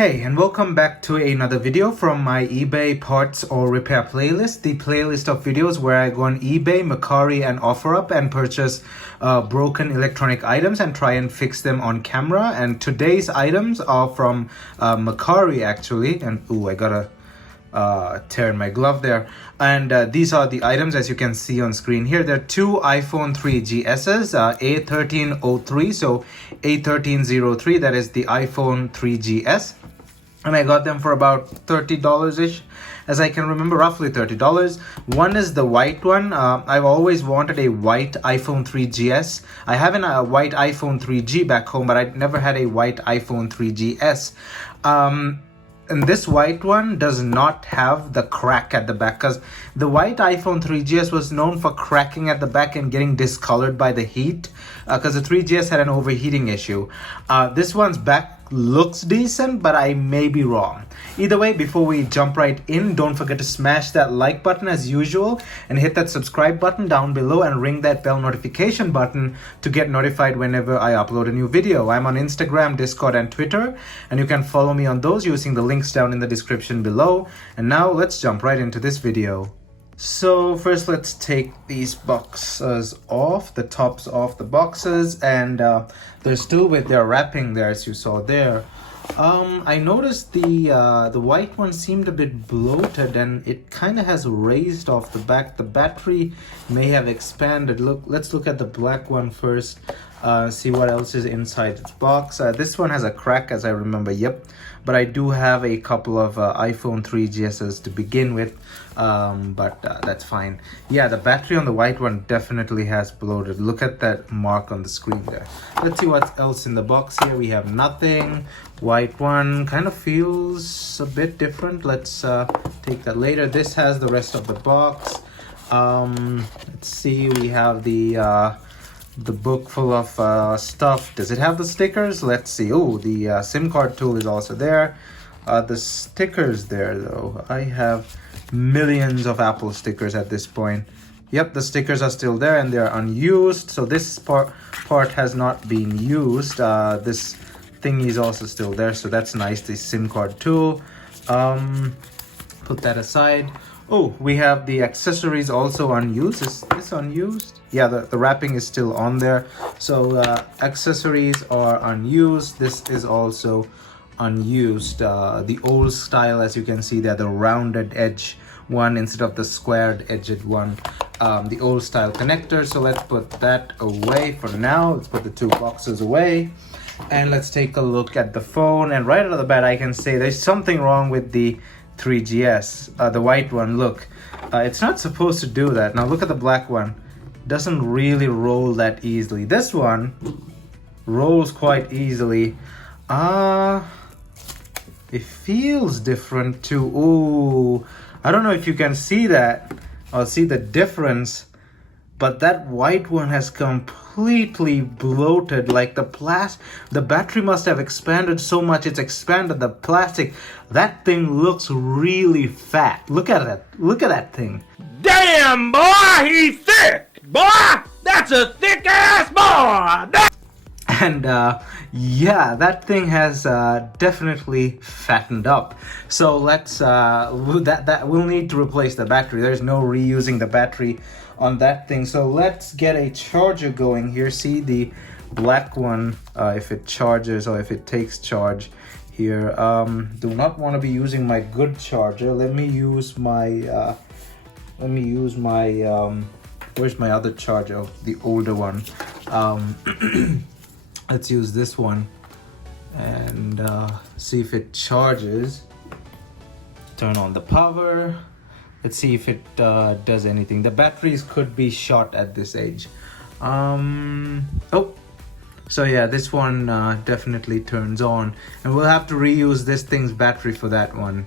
Hey, and welcome back to another video from my eBay parts or repair playlist, the playlist of videos where I go on eBay, Mercari, and OfferUp and purchase broken electronic items and try and fix them on camera. And today's items are from Mercari actually, and ooh, I gotta tear in my glove there. And these are the items as you can see on screen here. There are two iPhone 3GS's, A1303, so A1303, that is the iPhone 3GS. And I got them for about $30-ish, as I can remember, roughly $30. One is the white one. I've always wanted a white iPhone 3GS. I have a white iPhone 3G back home, but I never had a white iPhone 3GS. And this white one does not have the crack at the back, because the white iPhone 3GS was known for cracking at the back and getting discolored by the heat, because the 3GS had an overheating issue. This one's back looks decent, but I may be wrong. Either way, before we jump right in, don't forget to smash that like button as usual and hit that subscribe button down below and ring that bell notification button to get notified whenever I upload a new video. I'm on Instagram, Discord, and Twitter, and you can follow me on those using the links down in the description below. And now let's jump right into this video. So first, let's take these boxes off, the tops off the boxes, and they're still with their wrapping there, as you saw there. I noticed the white one seemed a bit bloated, and it kind of has raised off the back. The battery may have expanded. Let's look at the black one first. See what else is inside its box. This one has a crack, as I remember. Yep, but I do have a couple of iPhone 3GS's to begin with, but that's fine. Yeah, the battery on the white one definitely has bloated. Look at that mark on the screen there. Let's see what else in the box here. We have nothing. White one kind of feels a bit different. Let's take that later. This has the rest of the box. Let's see. We have the book full of stuff. Does it have the stickers? Let's see. Oh, the SIM card tool is also there. The stickers there though, I have millions of Apple stickers at this point. Yep, the stickers are still there and they're unused, so this part has not been used. This thingy is also still there, so that's nice. The SIM card tool, put that aside. Oh, we have the accessories also unused. Is this unused? Yeah, the wrapping is still on there. So accessories are unused. This is also unused. The old style, as you can see there, the rounded edge one instead of the squared edged one. The old style connector. So let's put that away for now. Let's put the two boxes away. And let's take a look at the phone. And right out of the bat, I can say there's something wrong with the 3GS, the white one. Look, it's not supposed to do that. Now look at the black one. Doesn't really roll that easily. This one rolls quite easily. It feels different too. Ooh, I don't know if you can see that or see the difference, but that white one has completely bloated. Like the battery must have expanded so much it's expanded the plastic. That thing looks really fat. Look at that. Look at that thing. Damn, boy, he's thick. Boy, that's a thick ass boy. And yeah, that thing has definitely fattened up. So let's we'll need to replace the battery. There's no reusing the battery on that thing. So let's get a charger going here. See the black one, if it charges or if it takes charge here. Do not want to be using my good charger. Let me use my where's my other charger? The older one. Let's use this one and see if it charges. Turn on the power. Let's see if it does anything. The batteries could be short at this age. Oh, so yeah, this one definitely turns on, and we'll have to reuse this thing's battery for that one.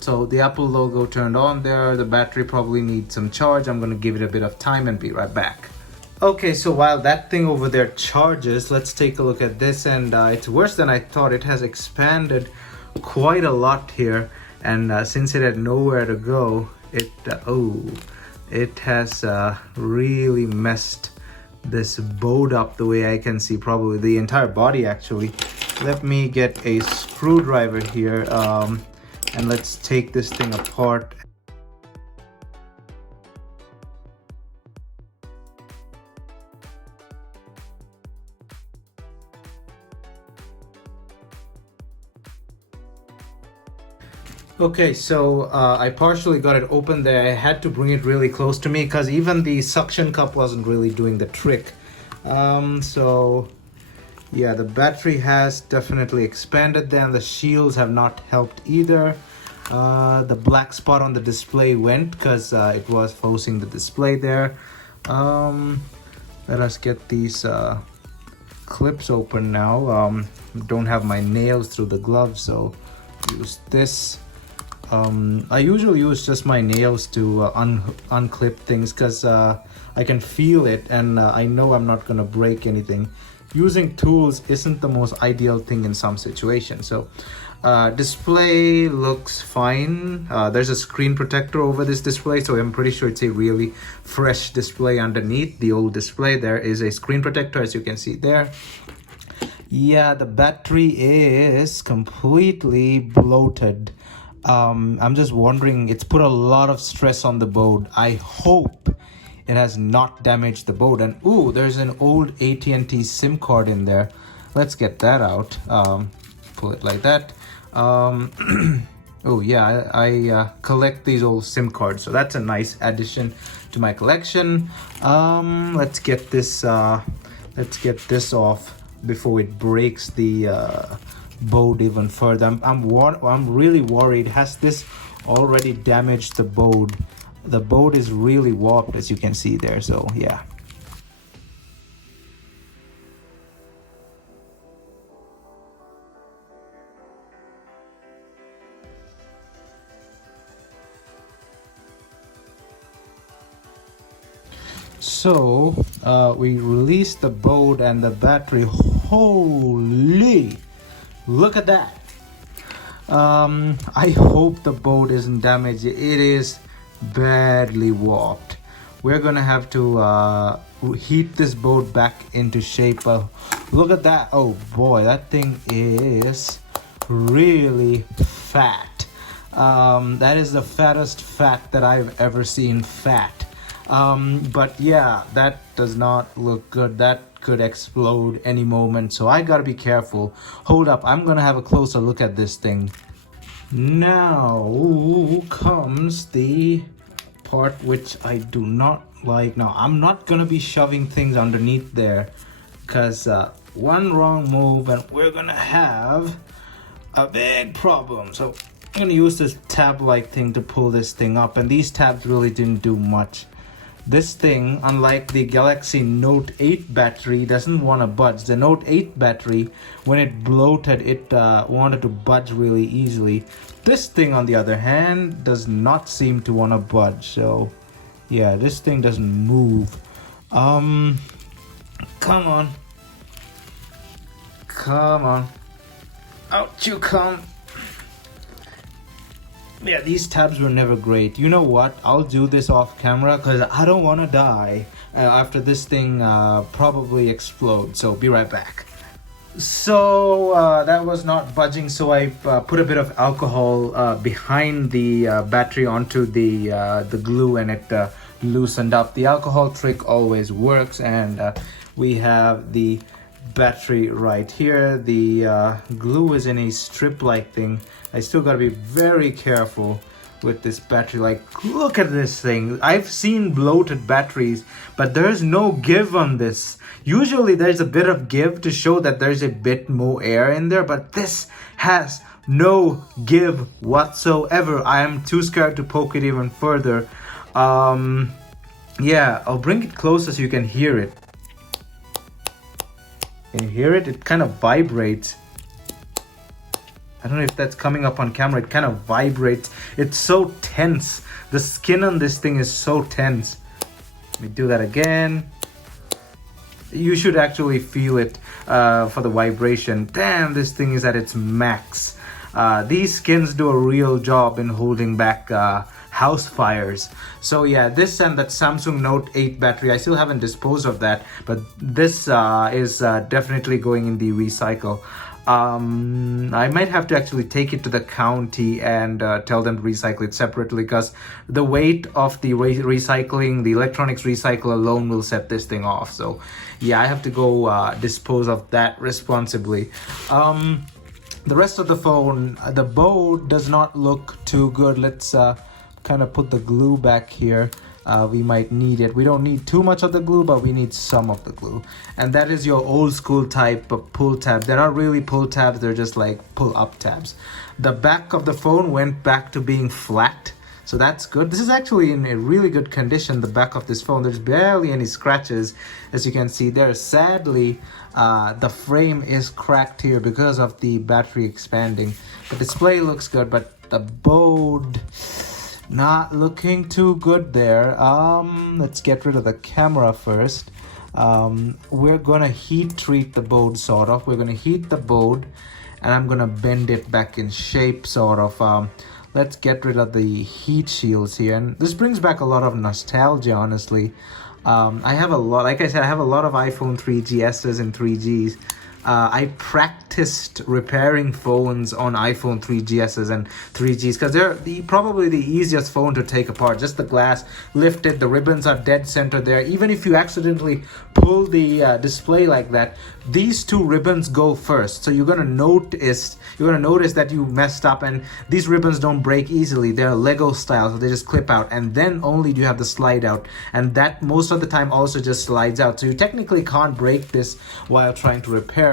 So the Apple logo turned on there. The battery probably needs some charge. I'm gonna give it a bit of time and be right back. Okay, so while that thing over there charges, let's take a look at this, and it's worse than I thought. It has expanded quite a lot here, and since it had nowhere to go, it has really messed this boat up the way I can see. Probably the entire body actually. let me get a screwdriver here, and let's take this thing apart. Okay, so I partially got it open there. I had to bring it really close to me because even the suction cup wasn't really doing the trick. So yeah, the battery has definitely expanded there, and the shields have not helped either. The black spot on the display went because it was forcing the display there. Let us get these clips open now. Don't have my nails through the glove, so use this. I usually use just my nails to unclip things because I can feel it, and I know I'm not gonna break anything. Using tools isn't the most ideal thing in some situations. So display looks fine. There's a screen protector over this display, so I'm pretty sure it's a really fresh display underneath the old display. There is a screen protector, as you can see there. Yeah, the battery is completely bloated. I'm just wondering, it's put a lot of stress on the board. I hope it has not damaged the board. And ooh, there's an old AT&T SIM card in there. Let's get that out. Pull it like that. Oh yeah, I collect these old SIM cards, so that's a nice addition to my collection. Let's get this off before it breaks the board even further. I'm really worried. Has this already damaged the board? The board is really warped, as you can see there. So yeah. So we released the board and the battery. Holy, look at that. I hope the board isn't damaged. It is badly warped. We're gonna have to heat this board back into shape. Look at that. Oh boy, that thing is really fat. That is the fattest fat that I've ever seen. Fat. But yeah, that does not look good. That could explode any moment, so I gotta be careful. Hold up, I'm gonna have a closer look at this thing. Now comes the part which I do not like. Now I'm not gonna be shoving things underneath there, because one wrong move and we're gonna have a big problem. So I'm gonna use this tab like thing to pull this thing up, and these tabs really didn't do much. This thing, unlike the Galaxy Note 8 battery, doesn't want to budge. The Note 8 battery, when it bloated, it wanted to budge really easily. This thing, on the other hand, does not seem to want to budge. So yeah, this thing doesn't move. Come on. Come on. Out you come. Yeah, these tabs were never great. You know what? I'll do this off camera because I don't want to die after this thing probably explodes. So be right back. So that was not budging, so I put a bit of alcohol behind the battery onto the glue, and it loosened up. The alcohol trick always works, and we have the battery right here. The glue is in a strip-like thing. I still gotta be very careful with this battery. Like, look at this thing. I've seen bloated batteries, but there's no give on this. Usually there's a bit of give to show that there's a bit more air in there, but this has no give whatsoever. I am too scared to poke it even further. Yeah, I'll bring it closer so you can hear it. Can you hear it? It kind of vibrates. I don't know if that's coming up on camera. It kind of vibrates. It's so tense. The skin on this thing is so tense. Let me do that again. You should actually feel it for the vibration. Damn, this thing is at its max. These skins do a real job in holding back house fires. So yeah, this and that Samsung Note 8 battery, I still haven't disposed of that, but this is definitely going in the recycle. I might have to actually take it to the county and tell them to recycle it separately, because the weight of the recycling, the electronics recycle alone will set this thing off. So yeah, I have to go dispose of that responsibly. The rest of the phone, the board does not look too good. Let's kind of put the glue back here. We might need it. We don't need too much of the glue, but we need some of the glue. And that is your old school type of pull tab. They're not really pull tabs, they're just like pull up tabs. The back of the phone went back to being flat, so that's good. This is actually in a really good condition, the back of this phone. There's barely any scratches, as you can see there. Sadly, the frame is cracked here because of the battery expanding. The display looks good, but the board, not looking too good there. Let's get rid of the camera first. We're gonna heat treat the board, sort of. We're gonna heat the board, and I'm gonna bend it back in shape, sort of. Let's get rid of the heat shields here, and this brings back a lot of nostalgia, honestly. I have a lot, like I said, I have a lot of iPhone 3GS's and 3Gs. I practiced repairing phones on iPhone 3GS's and 3Gs because they're probably the easiest phone to take apart. Just the glass lifted, the ribbons are dead center there. Even if you accidentally pull the display like that, these two ribbons go first. So you're gonna notice that you messed up, and these ribbons don't break easily. They're Lego style, so they just clip out, and then only do you have the slide out, and that most of the time also just slides out. So you technically can't break this while trying to repair.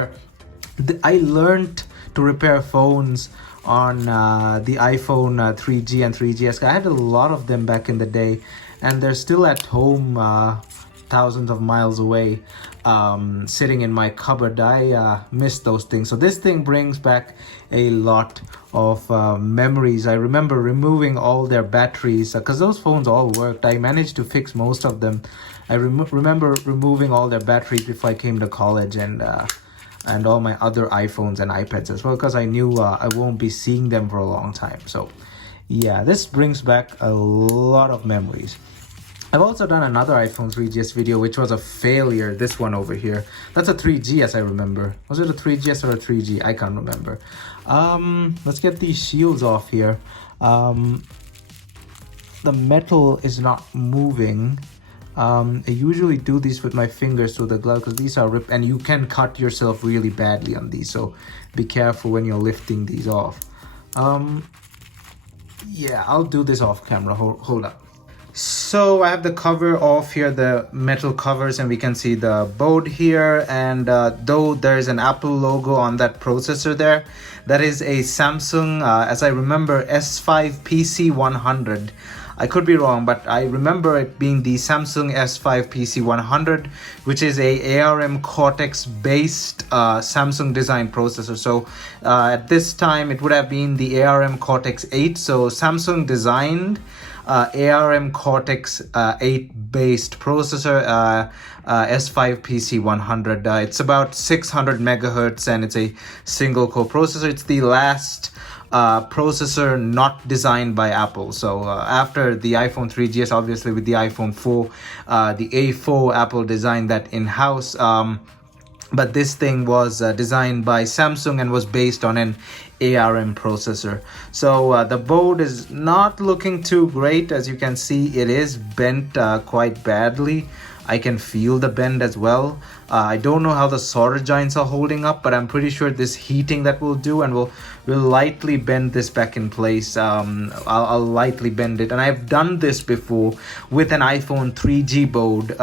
I learned to repair phones on the iPhone 3G and 3GS. I had a lot of them back in the day, and they're still at home, thousands of miles away, sitting in my cupboard. I miss those things. So this thing brings back a lot of memories. I remember removing all their batteries because those phones all worked. I managed to fix most of them. I remember removing all their batteries before I came to college, and all my other iPhones and iPads as well, because I knew I won't be seeing them for a long time. So yeah, this brings back a lot of memories. I've also done another iPhone 3GS video, which was a failure. This one over here. That's a 3GS, I remember. Was it a 3GS or a 3G? I can't remember. Let's get these shields off here. The metal is not moving. I usually do these with my fingers through the glove because these are ripped, and you can cut yourself really badly on these, so be careful when you're lifting these off. Yeah, I'll do this off camera. Hold up. So I have the cover off here, the metal covers, and we can see the board here, and though there's an Apple logo on that processor there, that is a Samsung, as I remember, S5 PC100. I could be wrong, but I remember it being the Samsung S5 PC100, which is a ARM Cortex based Samsung design processor. So at this time it would have been the ARM Cortex 8. So Samsung designed ARM Cortex 8 based processor, S5 PC100. It's about 600 megahertz, and it's a single core processor. It's the last processor not designed by Apple. So after the iPhone 3GS, obviously with the iPhone 4, the A4, Apple designed that in-house. But this thing was designed by Samsung and was based on an ARM processor. So the board is not looking too great. As you can see, it is bent quite badly. I can feel the bend as well. I don't know how the solder joints are holding up, but I'm pretty sure this heating that will do, and we'll lightly bend this back in place. I'll lightly bend it, and I've done this before with an iPhone 3G board,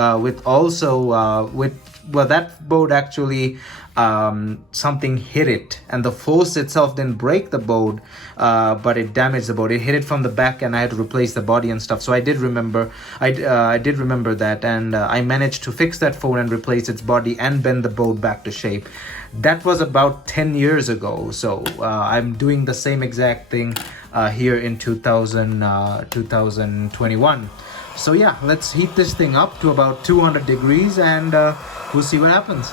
well, that board actually, something hit it, and the force itself didn't break the board, but it damaged the board. It hit it from the back, and I had to replace the body and stuff. So I did remember that, and I managed to fix that phone and replace its body and bend the board back to shape. That was about 10 years ago. So I'm doing the same exact thing here in 2021. So yeah, let's heat this thing up to about 200 degrees, and we'll see what happens.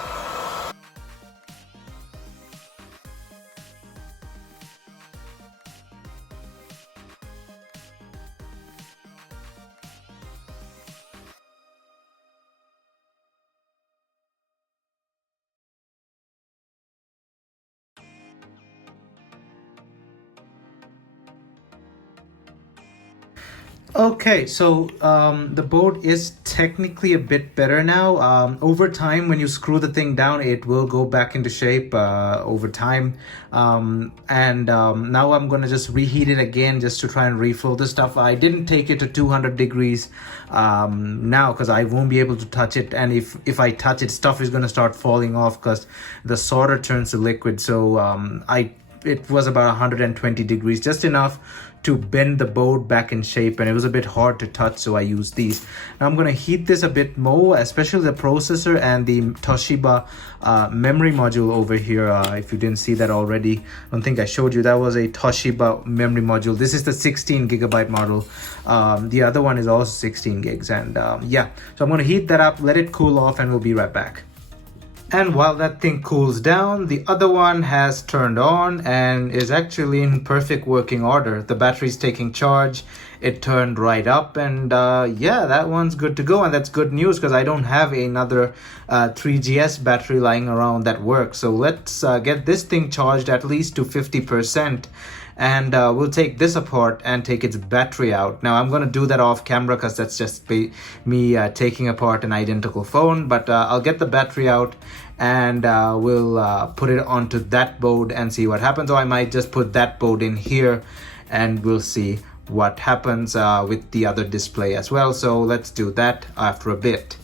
Okay, so the board is technically a bit better now. Over time, when you screw the thing down, it will go back into shape over time. Now I'm gonna just reheat it again just to try and reflow the stuff. I didn't take it to 200 degrees now because I won't be able to touch it. And if I touch it, stuff is gonna start falling off because the solder turns to liquid. So it was about 120 degrees, just enough to bend the board back in shape, and it was a bit hard to touch, so I used these. Now I'm going to heat this a bit more, especially the processor and the Toshiba memory module over here. If you didn't see that already, I don't think I showed you, that was a Toshiba memory module. This is the 16 gigabyte model. The other one is also 16 gigs, and yeah, so I'm going to heat that up, let it cool off, and we'll be right back. And while that thing cools down, the other one has turned on and is actually in perfect working order. The battery's taking charge, it turned right up, and yeah, that one's good to go. And that's good news because I don't have another 3GS battery lying around that works. So let's get this thing charged at least to 50%. And we'll take this apart and take its battery out. Now I'm going to do that off camera because that's just me taking apart an identical phone, but I'll get the battery out and we'll put it onto that board and see what happens. Or I might just put that board in here and we'll see what happens with the other display as well. So let's do that after a bit.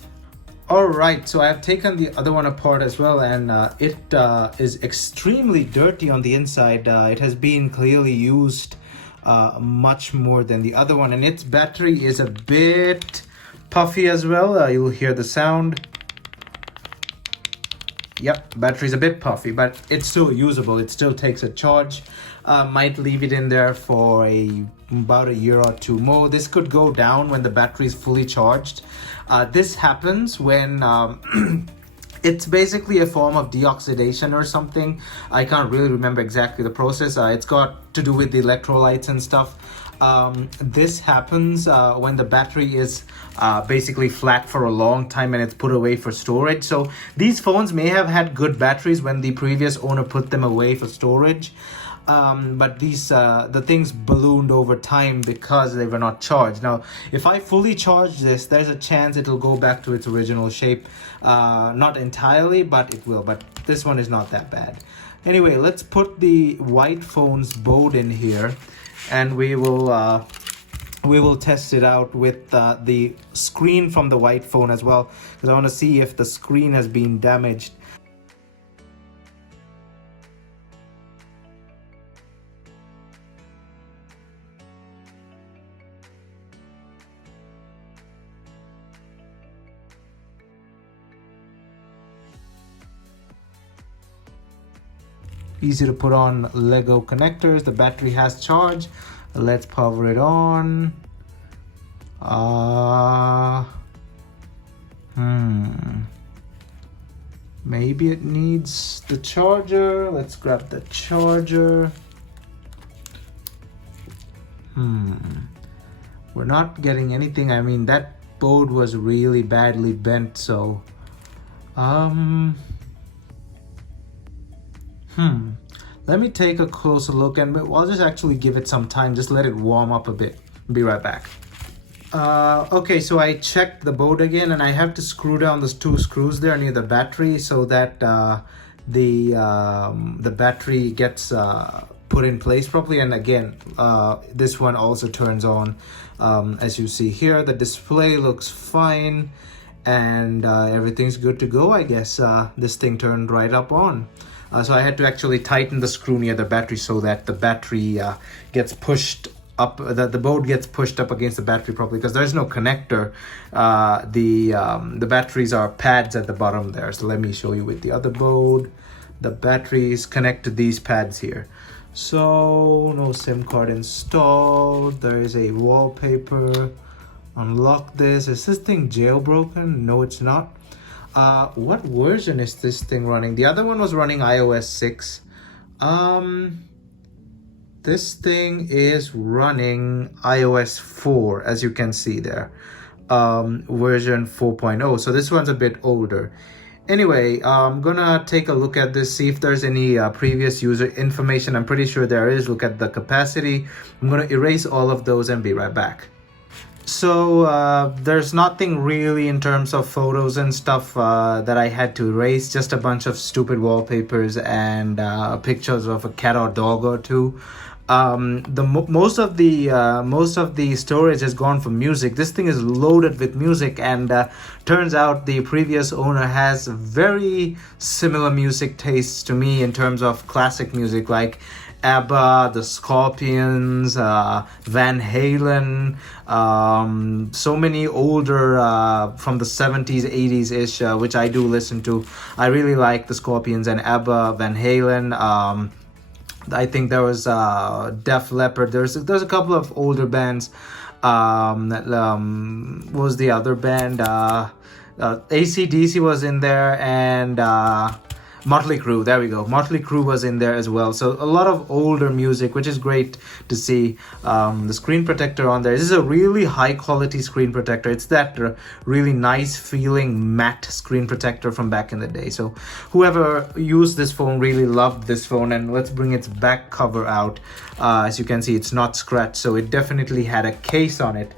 Alright, so I've taken the other one apart as well, and it is extremely dirty on the inside. It has been clearly used much more than the other one, and its battery is a bit puffy as well. You'll hear the sound. Yep, battery's a bit puffy, but it's still usable. It still takes a charge. Might leave it in there for about a year or two more. This could go down when the battery is fully charged. This happens when it's basically a form of deoxidation or something. I can't really remember exactly the process. It's got to do with the electrolytes and stuff. This happens when the battery is basically flat for a long time and it's put away for storage. So these phones may have had good batteries when the previous owner put them away for storage. But these the things ballooned over time because they were not charged. Now if I fully charge this, there's a chance it'll go back to its original shape. Not entirely, but it will. But this one is not that bad. Anyway, let's put the white phone's board in here and we will test it out with the screen from the white phone as well, because I want to see if the screen has been damaged. Easy to put on Lego connectors. The battery has charge. Let's power it on. Maybe it needs the charger. Let's grab the charger. We're not getting anything. I mean, that board was really badly bent, so let me take a closer look and I'll just actually give it some time. Just let it warm up a bit. Be right back. Okay, so I checked the board again and I have to screw down those two screws there near the battery so that the battery gets put in place properly. And again, this one also turns on. As you see here, the display looks fine and everything's good to go. I guess this thing turned right up on. So I had to actually tighten the screw near the battery so that the battery gets pushed up, that the board gets pushed up against the battery properly, because there's no connector. The batteries are pads at the bottom there. So let me show you with the other board. The batteries connect to these pads here. So no SIM card installed. There is a wallpaper. Unlock this. Is this thing jailbroken? No, it's not. What version is this thing running? The other one was running iOS 6. This thing is running iOS 4, as you can see there. Version 4.0. So this one's a bit older. Anyway, I'm gonna take a look at this, see if there's any previous user information. I'm pretty sure there is. Look at the capacity. I'm gonna erase all of those and be right back. So there's nothing really in terms of photos and stuff that I had to erase, just a bunch of stupid wallpapers and pictures of a cat or dog or two. Most of the storage has gone for music. This thing is loaded with music, and turns out the previous owner has very similar music tastes to me in terms of classic music like ABBA, the Scorpions, Van Halen, so many older from the 70s, 80s ish, which I do listen to. I really like the Scorpions and ABBA, Van Halen. I think there was Def Leppard. There's a couple of older bands. What was the other band? AC/DC was in there, and Motley Crue. There we go. Motley Crue was in there as well. So a lot of older music, which is great to see. The screen protector on there. This is a really high quality screen protector. It's that really nice feeling matte screen protector from back in the day. So whoever used this phone really loved this phone. And let's bring its back cover out. As you can see, it's not scratched. So it definitely had a case on it.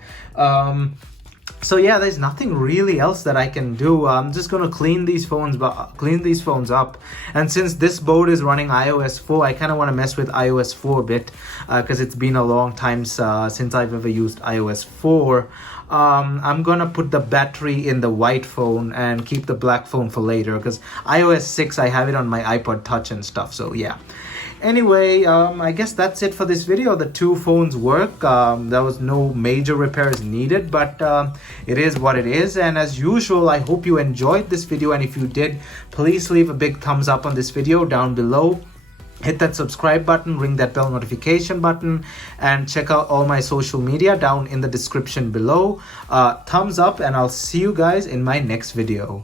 So yeah, there's nothing really else that I can do. I'm just gonna clean these phones up. And since this board is running iOS 4, I kind of want to mess with iOS 4 a bit because it's been a long time since I've ever used iOS 4. I'm gonna put the battery in the white phone and keep the black phone for later because iOS 6 I have it on my iPod Touch and stuff. So yeah. Anyway, I guess that's it for this video. The two phones work. There was no major repairs needed, but it is what it is. And as usual, I hope you enjoyed this video. And if you did, please leave a big thumbs up on this video down below. Hit that subscribe button, ring that bell notification button, and check out all my social media down in the description below. Thumbs up, and I'll see you guys in my next video.